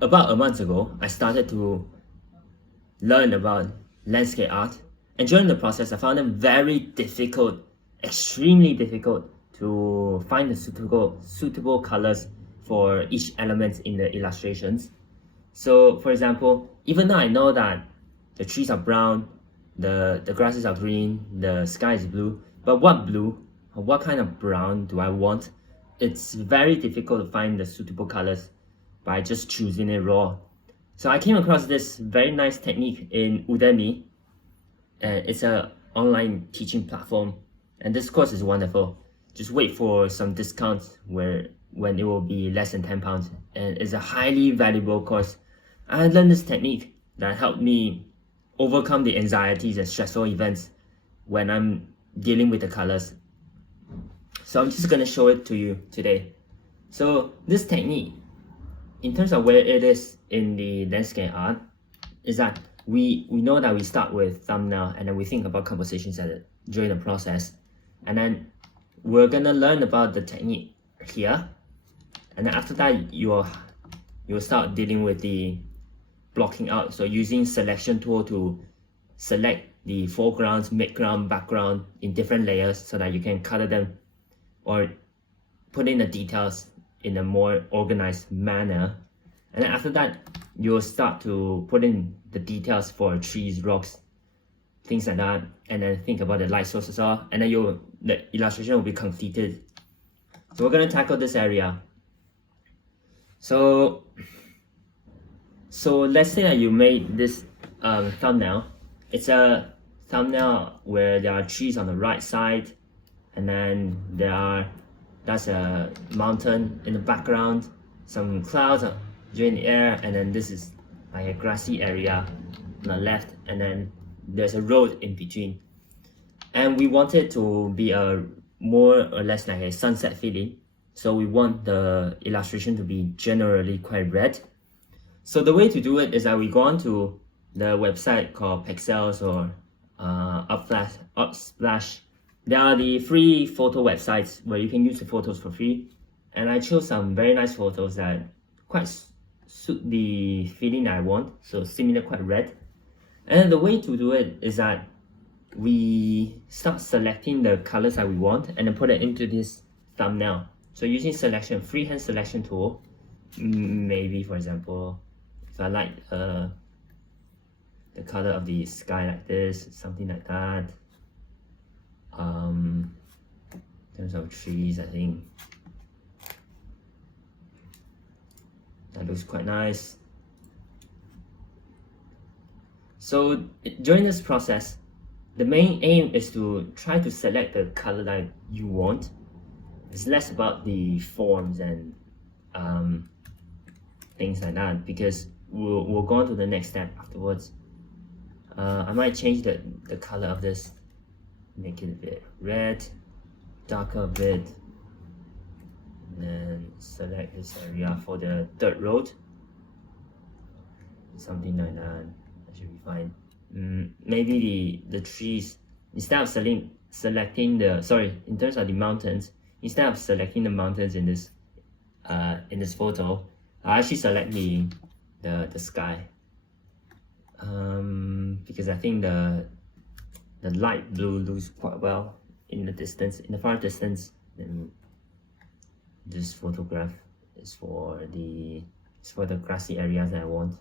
about a month ago, I started to learn about landscape art, and during the process, I found it very difficult, extremely difficult to find the suitable colors for each element in the illustrations. So, for example, even though I know that the trees are brown, the grasses are green, the sky is blue, but what blue or what kind of brown do I want? It's very difficult to find the suitable colors by just choosing it raw. So I came across this very nice technique in Udemy. It's a online teaching platform, and this course is wonderful. Just wait for some discounts when it will be less than £10, and it's a highly valuable course. I learned this technique that helped me overcome the anxieties and stressful events when I'm dealing with the colors. So I'm just gonna show it to you today. So this technique, in terms of where it is in the landscape art, is that we know that we start with thumbnail and then we think about compositions during the process, and then we're gonna learn about the technique here, and then after that you'll start dealing with the blocking out. So using selection tool to select the foreground, midground, background in different layers so that you can color them or put in the details in a more organized manner. And then after that, you'll start to put in the details for trees, rocks, things like that, and then think about the light sources are, and then the illustration will be completed. So we're gonna tackle this area. So let's say that you made this thumbnail. It's a thumbnail where there are trees on the right side, and then that's a mountain in the background, some clouds during the air, and then this is like a grassy area on the left, and then there's a road in between. And we want it to be a more or less like a sunset feeling, so we want the illustration to be generally quite red. So the way to do it is that we go on to the website called Pexels or Upsplash. There are the free photo websites where you can use the photos for free, and I chose some very nice photos that quite suit the feeling that I want, so similar, quite red. And the way to do it is that we start selecting the colors that we want and then put it into this thumbnail. So using freehand selection tool, maybe for example, if I like the color of the sky like this, something like that. In terms of trees, I think that looks quite nice. So during this process, the main aim is to try to select the color that you want. It's less about the forms and things like that, because we'll go on to the next step afterwards. I might change the color of this, make it a bit red, darker a bit, and then select this area for the third road, something like that. That should be fine. Maybe the trees, instead of selecting in terms of the mountains, instead of selecting the mountains in this photo, I actually select the sky, because I think the light blue looks quite well in the far distance. And this photograph is for the grassy areas that I want.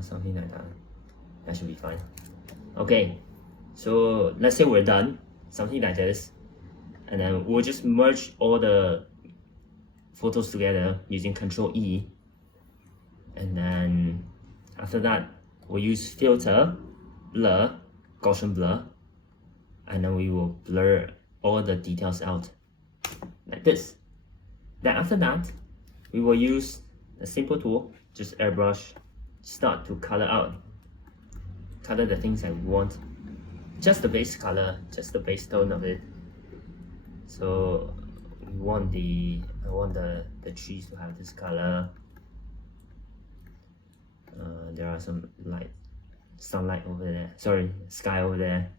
Something like that. That should be fine. Okay, so let's say we're done, something like this, and then we'll just merge all the photos together using Ctrl E, and then after that we'll use filter, blur, Gaussian blur, and then we will blur all the details out like this. Then after that, we will use a simple tool, just airbrush, start to color the things that we want, just the base color, just the base tone of it. So I want the trees to have this color. There are some sunlight over there, sky over there.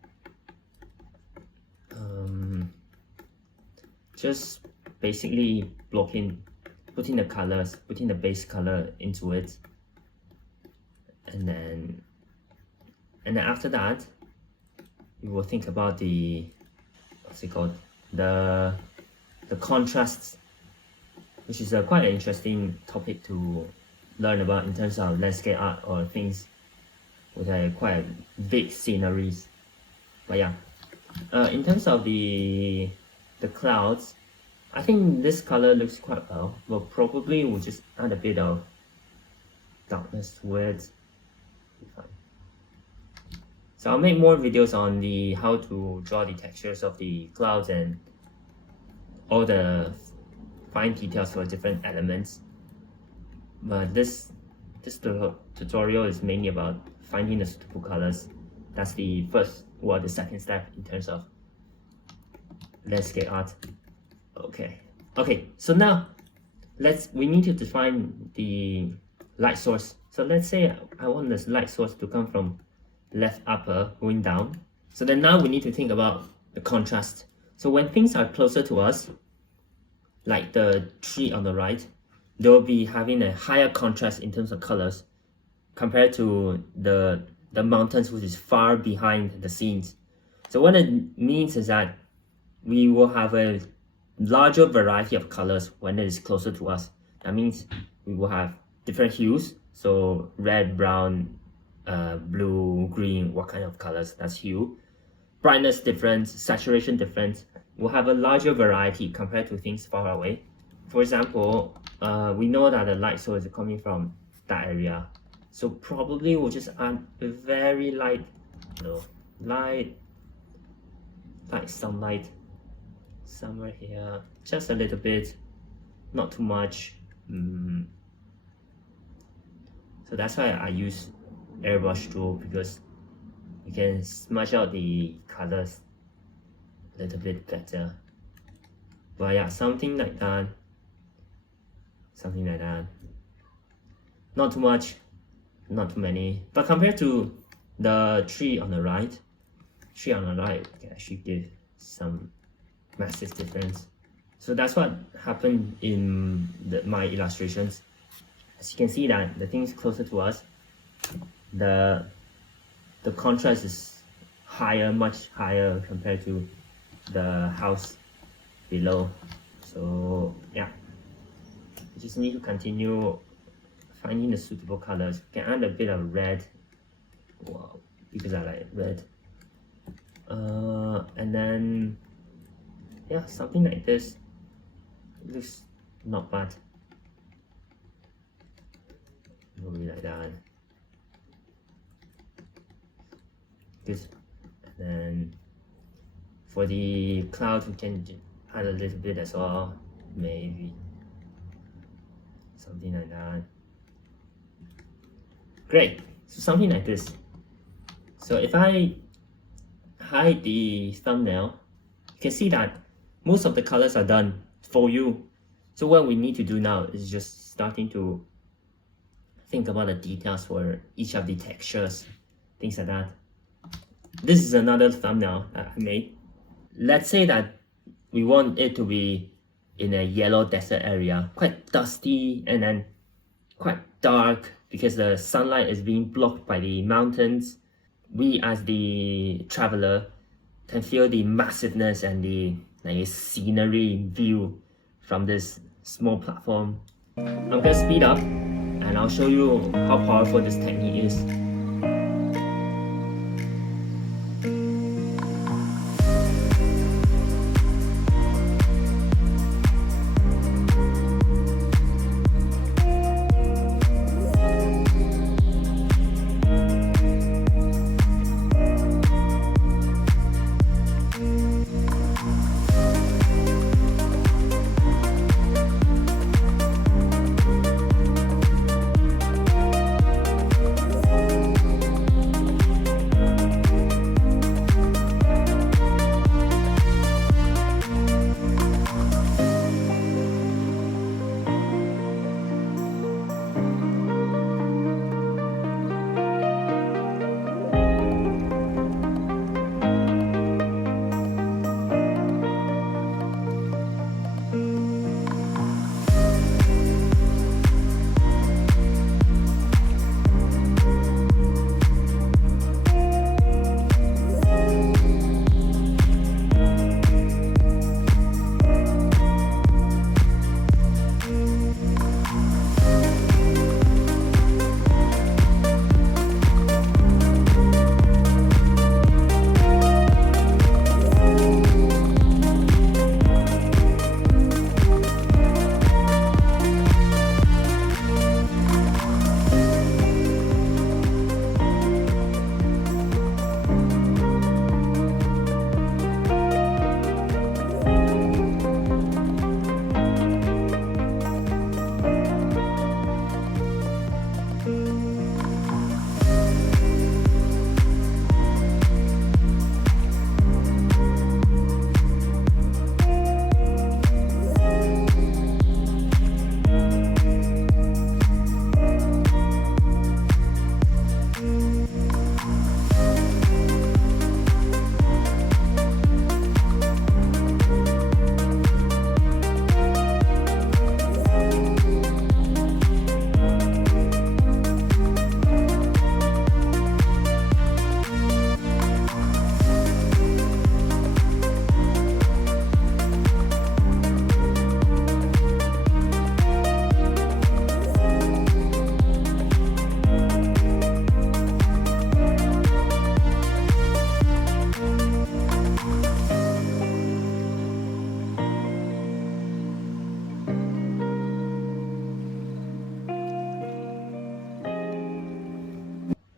Just basically blocking putting the colors, putting the base color into it, and then after that, we will think about the, what's it called, the contrasts, which is a quite an interesting topic to learn about in terms of landscape art or things with a quite big sceneries. But yeah, in terms of the clouds, I think this color looks quite well, but probably we'll just add a bit of darkness to it. So I'll make more videos on the how to draw the textures of the clouds and all the fine details for different elements. But this tutorial is mainly about finding the suitable colors. That's the first or the second step in terms of landscape art. Okay, so now we need to define the light source. So let's say I want this light source to come from left upper going down. So then now we need to think about the contrast. So when things are closer to us, like the tree on the right, they'll be having a higher contrast in terms of colors compared to the mountains, which is far behind the scenes. So what it means is that we will have a larger variety of colors when it is closer to us. That means we will have different hues, so red, brown, blue, green, what kind of colors, that's hue. Brightness difference, saturation difference. We'll have a larger variety compared to things far away. For example, we know that the light source is coming from that area, so probably we'll just add a very light sunlight somewhere here, just a little bit, not too much. So that's why I use airbrush tool, because you can smudge out the colors a little bit better. But yeah, something like that, not too much, not too many. But compared to the tree on the right, we can actually give some massive difference. So that's what happened in my illustrations. As you can see that the things closer to us, the contrast is higher, much higher compared to the house below. So yeah, you just need to continue finding the suitable colors. You can add a bit of red, wow, because I like red. And then yeah, something like this. It looks not bad. Maybe like that. Good. And then for the cloud, we can add a little bit as well, maybe something like that. Great. So something like this. So if I hide the thumbnail, you can see that most of the colors are done for you. So what we need to do now is just starting to think about the details for each of the textures, things like that. This is another thumbnail that I made. Let's say that we want it to be in a yellow desert area, quite dusty and then quite dark because the sunlight is being blocked by the mountains. We as the traveler can feel the massiveness and the scenery view from this small platform. I'm gonna speed up and I'll show you how powerful this technique is.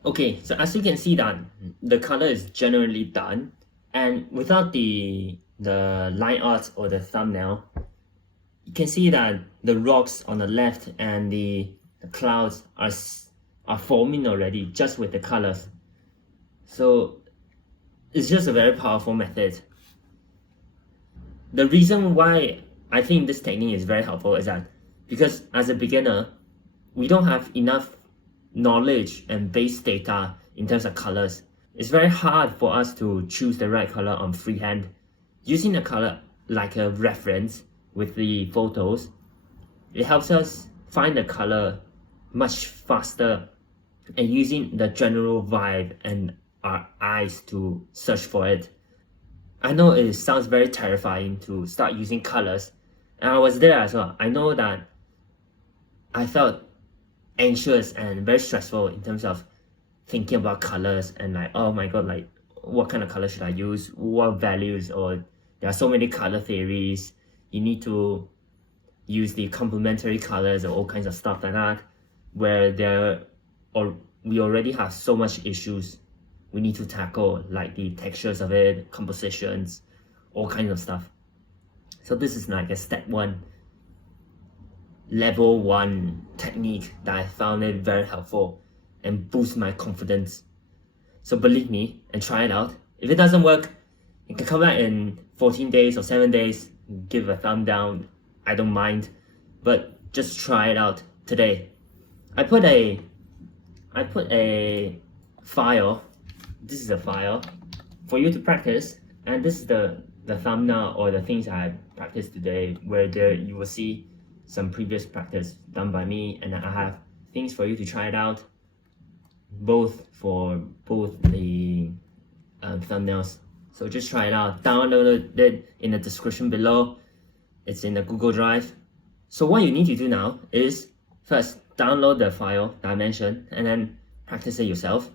Okay, so as you can see that the color is generally done, and without the line art or the thumbnail, you can see that the rocks on the left and the clouds are forming already just with the colors. So it's just a very powerful method. The reason why I think this technique is very helpful is that because as a beginner, we don't have enough knowledge and base data in terms of colors. It's very hard for us to choose the right color on freehand. Using a color like a reference with the photos, it helps us find the color much faster and using the general vibe and our eyes to search for it. I know it sounds very terrifying to start using colors, and I was there as well. I know that I felt anxious and very stressful in terms of thinking about colors and like, oh my god, like what kind of color should I use, what values, or there are so many color theories, you need to use the complementary colors or all kinds of stuff like that, where we already have so much issues we need to tackle, like the textures of it, compositions, all kinds of stuff. So this is like a step one, level one technique that I found it very helpful and boost my confidence. So believe me and try it out. If it doesn't work, you can come back in 14 days or 7 days, give a thumb down, I don't mind, but just try it out today. I put a file, this is a file for you to practice, and this is the thumbnail or the things I practiced today, where there you will see some previous practice done by me, and I have things for you to try it out, both the thumbnails. So just try it out, download it in the description below. It's in the Google Drive. So what you need to do now is first download the file that I mentioned and then practice it yourself.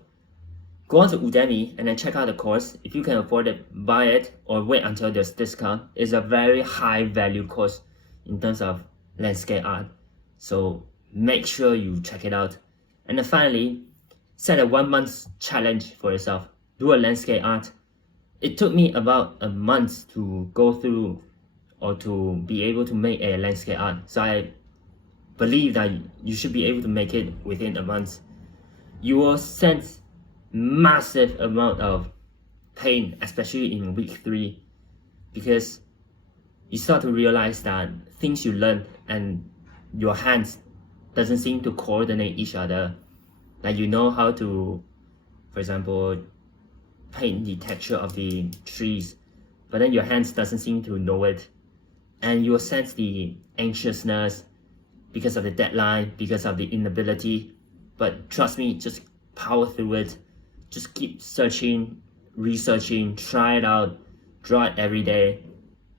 Go on to Udemy and then check out the course. If you can afford it, buy it or wait until there's discount. It's a very high value course in terms of landscape art. So make sure you check it out. And then finally, set a 1 month challenge for yourself. Do a landscape art. It took me about a month to go through or to be able to make a landscape art. So I believe that you should be able to make it within a month. You will sense massive amount of pain, especially in week 3, because you start to realize that things you learn and your hands doesn't seem to coordinate each other. Like you know how to, for example, paint the texture of the trees, but then your hands doesn't seem to know it, and you will sense the anxiousness because of the deadline, because of the inability. But trust me, just power through it. Just keep searching, researching, try it out, draw it every day.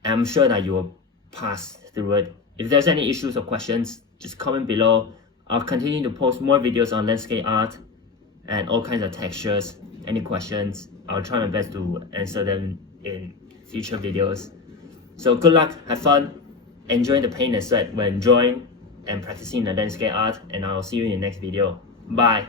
I'm sure that you will pass through it. If there's any issues or questions, just comment below. I'll continue to post more videos on landscape art and all kinds of textures. Any questions, I'll try my best to answer them in future videos. So good luck, have fun, enjoy the pain and sweat when drawing and practicing the landscape art, and I'll see you in the next video. Bye.